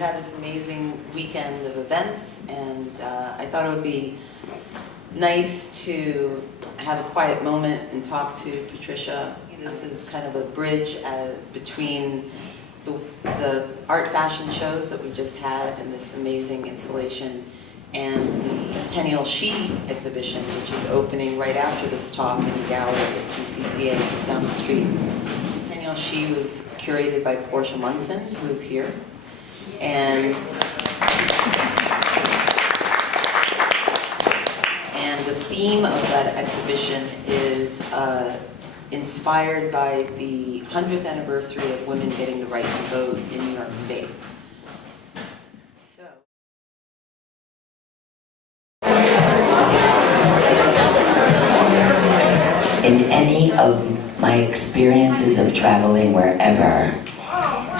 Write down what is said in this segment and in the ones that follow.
had this amazing weekend of events, and I thought it would be nice to have a quiet moment and talk to Patricia. This is kind of a bridge between the art fashion shows that we just had and this amazing installation and the Centennial She exhibition, which is opening right after this talk in the gallery at GCCA just down the street. Centennial She was curated by Portia Munson, who is here. And the theme of that exhibition is inspired by the 100th anniversary of women getting the right to vote in New York State. In any of my experiences of traveling wherever,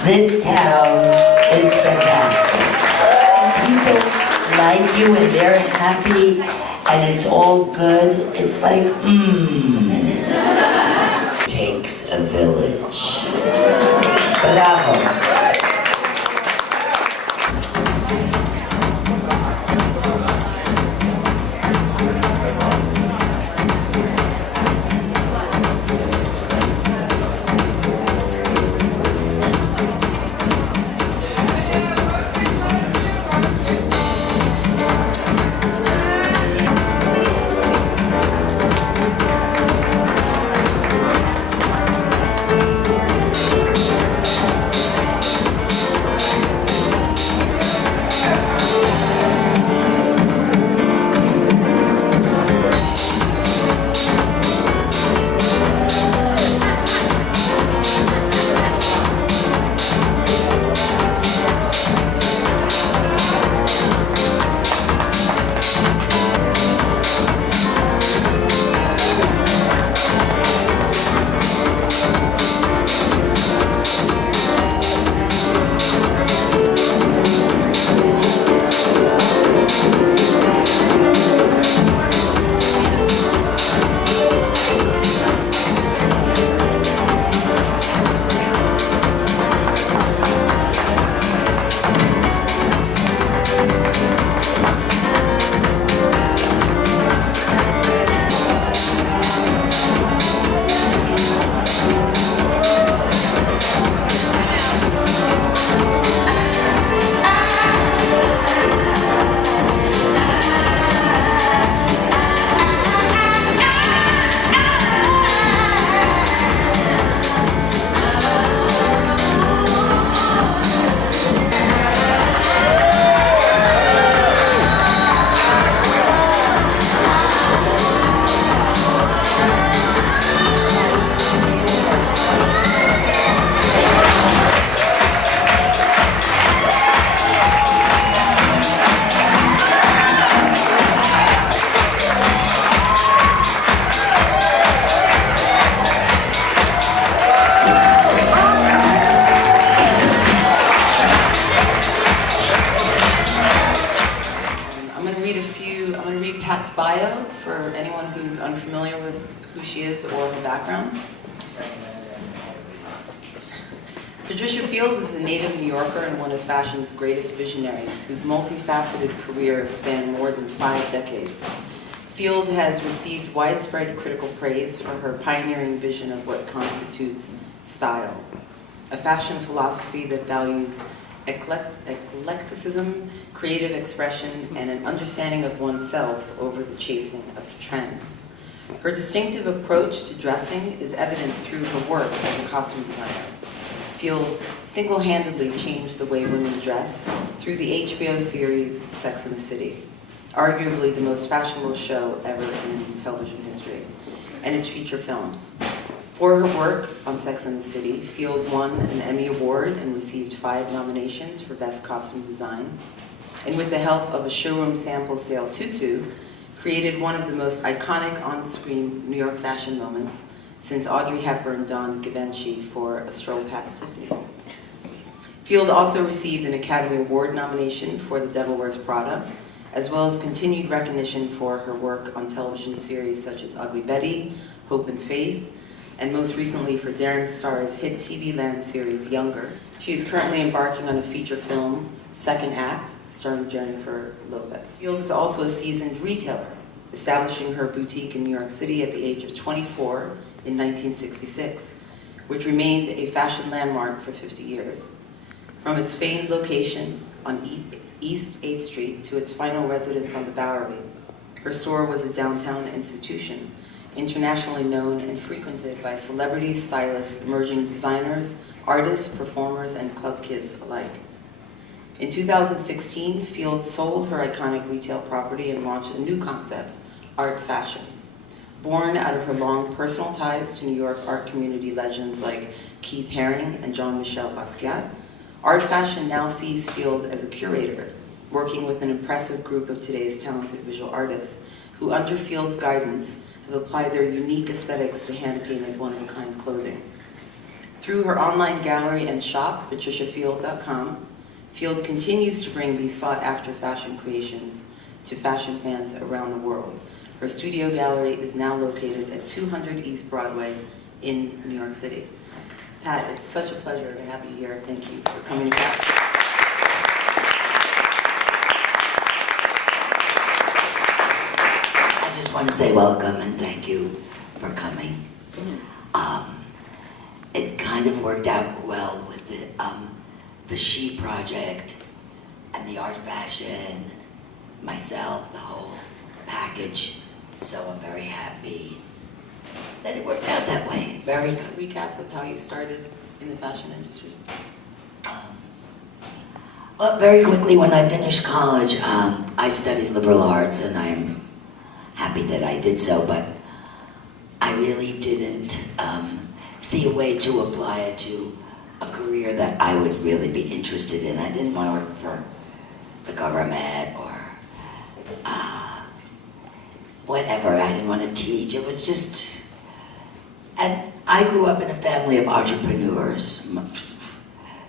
this town is fantastic. People like you and they're happy and it's all good. It's like, takes a village. Bravo. bio for anyone who's unfamiliar with who she is or her background. Patricia Field is a native New Yorker and one of fashion's greatest visionaries, whose multifaceted career spanned more than 5 decades. Field has received widespread critical praise for her pioneering vision of what constitutes style, a fashion philosophy that values eclecticism, creative expression, and an understanding of oneself over the chasing of trends. Her distinctive approach to dressing is evident through her work as a costume designer. Field single-handedly changed the way women dress through the HBO series Sex and the City, arguably the most fashionable show ever in television history, and its feature films. For her work on Sex and the City, Field won an Emmy Award and received 5 nominations for Best Costume Design, and with the help of a showroom sample sale tutu, created one of the most iconic on-screen New York fashion moments since Audrey Hepburn donned Givenchy for A Stroll Past Tiffany's. Field also received an Academy Award nomination for The Devil Wears Prada, as well as continued recognition for her work on television series such as Ugly Betty, Hope and Faith, and most recently for Daring Star's hit TV Land series Younger. She is currently embarking on a feature film, Second Act, starring Jennifer Lopez. Field is also a seasoned retailer, establishing her boutique in New York City at the age of 24 in 1966, which remained a fashion landmark for 50 years. From its famed location on East 8th Street to its final residence on the Bowery, her store was a downtown institution, internationally known and frequented by celebrities, stylists, emerging designers, artists, performers, and club kids alike. In 2016, Field sold her iconic retail property and launched a new concept, ArtFashion. Born out of her long personal ties to New York art community legends like Keith Haring and Jean-Michel Basquiat, ArtFashion now sees Field as a curator, working with an impressive group of today's talented visual artists who, under Field's guidance, have applied their unique aesthetics to hand-painted one-of-a-kind clothing. Through her online gallery and shop, patriciafield.com, Field continues to bring these sought-after fashion creations to fashion fans around the world. Her studio gallery is now located at 200 East Broadway in New York City. Pat, it's such a pleasure to have you here. Thank you for coming back. I just want to say welcome and thank you for coming. It kind of worked out well with the She Project and the ArtFashion, myself, the whole package. So I'm very happy that it worked out that way. Very good. Recap of how you started in the fashion industry. Well, very quickly, when I finished college, I studied liberal arts, and I'm happy that I did so, but I really didn't see a way to apply it to a career that I would really be interested in. I didn't want to work for the government or whatever. I didn't want to teach. It was just, and I grew up in a family of entrepreneurs,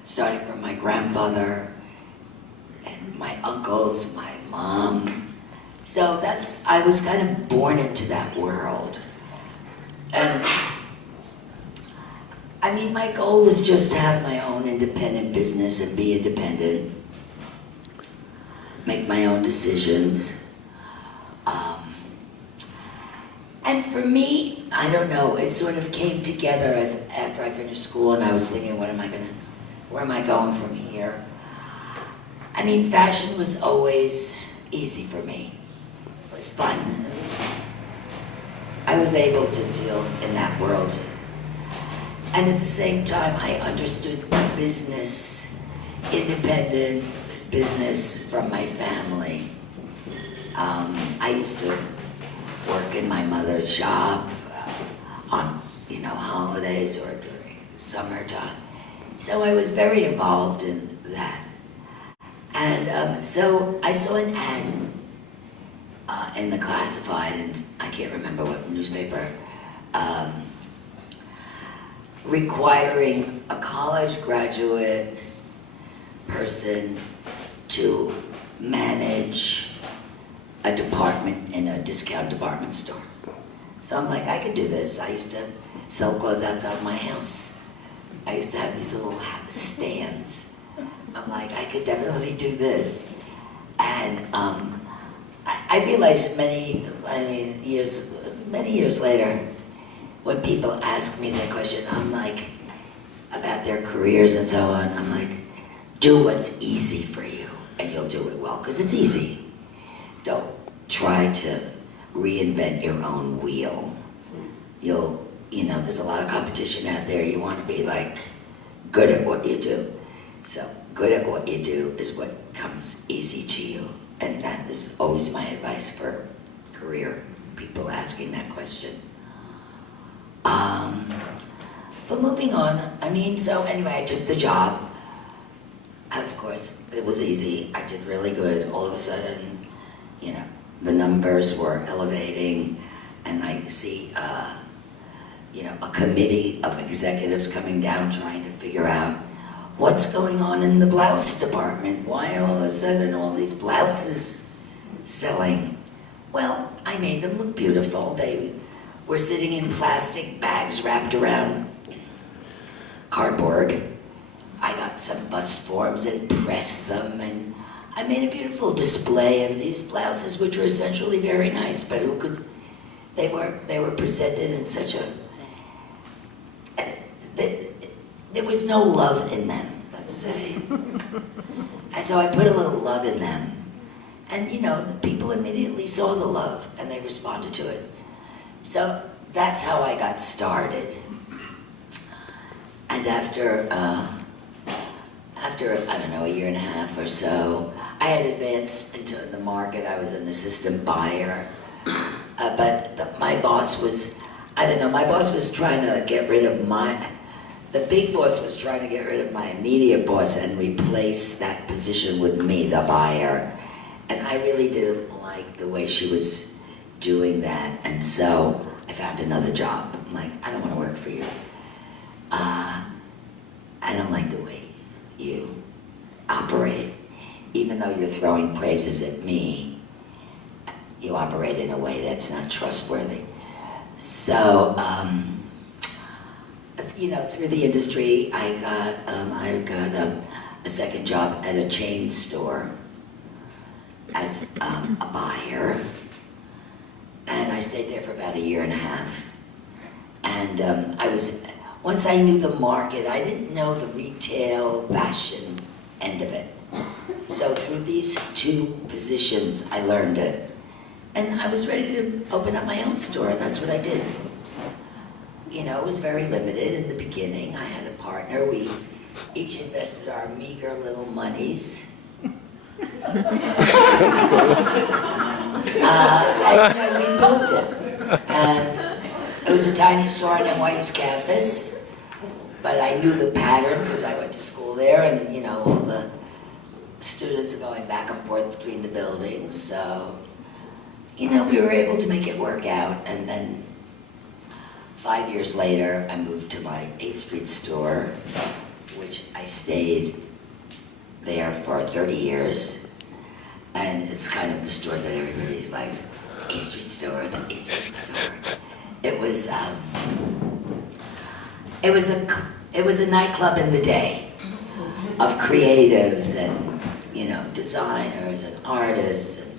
starting from my grandfather and my uncles, my mom. So I was kind of born into that world. And I mean, my goal was just to have my own independent business and be independent, make my own decisions. And for me, I don't know, it sort of came together as after I finished school and I was thinking, where am I going from here? I mean, fashion was always easy for me. It was fun. I was able to deal in that world. And at the same time, I understood business, independent business from my family. I used to work in my mother's shop on, holidays or during summertime. So I was very involved in that. And so I saw an ad in the classified, and I can't remember what newspaper, requiring a college graduate person to manage a department in a discount department store. So I'm like, I could do this. I used to sell clothes outside my house. I used to have these little stands. I'm like, I could definitely do this. And I realized many years later, when people ask me that question, I'm like, about their careers and so on, I'm like, do what's easy for you, and you'll do it well, because it's easy. Don't try to reinvent your own wheel. There's a lot of competition out there. You want to be like, good at what you do. So good at what you do is what comes easy to you. And that is always my advice for career people asking that question. But moving on, so anyway, I took the job. Of course, it was easy. I did really good. All of a sudden, the numbers were elevating, and I see, a committee of executives coming down trying to figure out what's going on in the blouse department. Why all of a sudden all these blouses selling? Well, I made them look beautiful. They were sitting in plastic bags wrapped around cardboard. I got some bust forms and pressed them, and I made a beautiful display of these blouses, which were essentially very nice, but who could, they were presented in such a, there was no love in them, let's say. And so I put a little love in them. And you know, the people immediately saw the love and they responded to it. So that's how I got started. And after, I don't know, a year and a half or so, I had advanced into the market. I was an assistant buyer. But my boss was, I don't know, my boss was trying to get rid of the big boss was trying to get rid of my immediate boss and replace that position with me, the buyer. And I really didn't like the way she was doing that. And so I found another job. I'm like, I don't want to work for you. I don't like the way you operate. Even though you're throwing praises at me, you operate in a way that's not trustworthy. So, you know, through the industry, I got a second job at a chain store as a buyer, and I stayed there for about a year and a half. And once I knew the market, I didn't know the retail fashion end of it. So through these two positions, I learned it. And I was ready to open up my own store, and that's what I did. You know, it was very limited in the beginning. I had a partner. We each invested our meager little monies. And we built it. And it was a tiny store on NYU's campus, but I knew the pattern because I went to school there, and you know, all the students are going back and forth between the buildings. So, you know, we were able to make it work out. And then 5 years later, I moved to my 8th Street store, which I stayed there for 30 years. And it's kind of the store that everybody likes. 8th Street store, the 8th Street store. It was a nightclub in the day of creatives and, you know, designers and artists and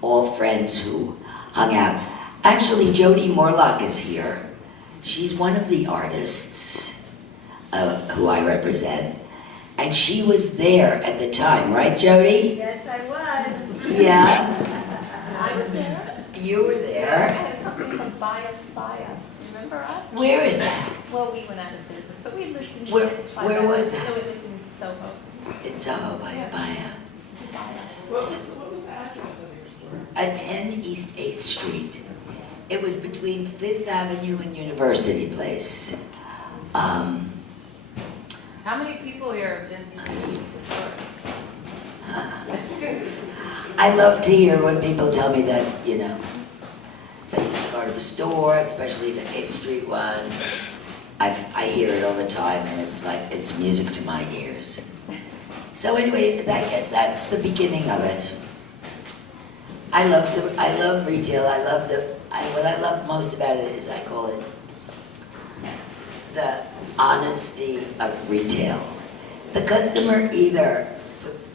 all friends who hung out. Actually, Jody Morlock is here. She's one of the artists who I represent, and she was there at the time, right, Jody? Yes, I was. Yeah. I was there. You were I there. had a company called Buy Us. Remember us? Where is that? Well, we went out of business, but we lived in Where was that? So we lived in Soho. It's Soho by Spaya. What was the address of your store? At 10 East 8th Street. It was between 5th Avenue and University Place. How many people here have been to the store? I love to hear when people tell me that, you know, they used to go to the store, especially the 8th Street one. I hear it all the time, and it's like, it's music to my ears. So anyway, I guess that's the beginning of it. I love retail. What I love most about it is, I call it the honesty of retail. The customer either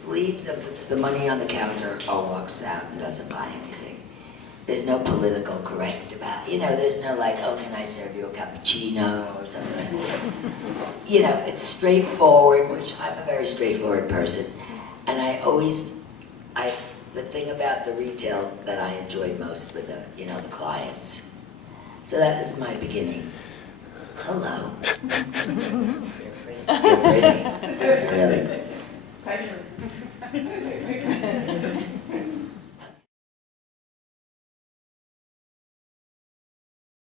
leaves and puts the money on the counter or walks out and doesn't buy anything. There's no political correct about, you know, there's no like, oh, can I serve you a cappuccino or something like that. You know, it's straightforward, which I'm a very straightforward person. And the thing about the retail that I enjoyed most with the, you know, the clients. So that is my beginning. Hello. You're pretty. You're pretty. Really.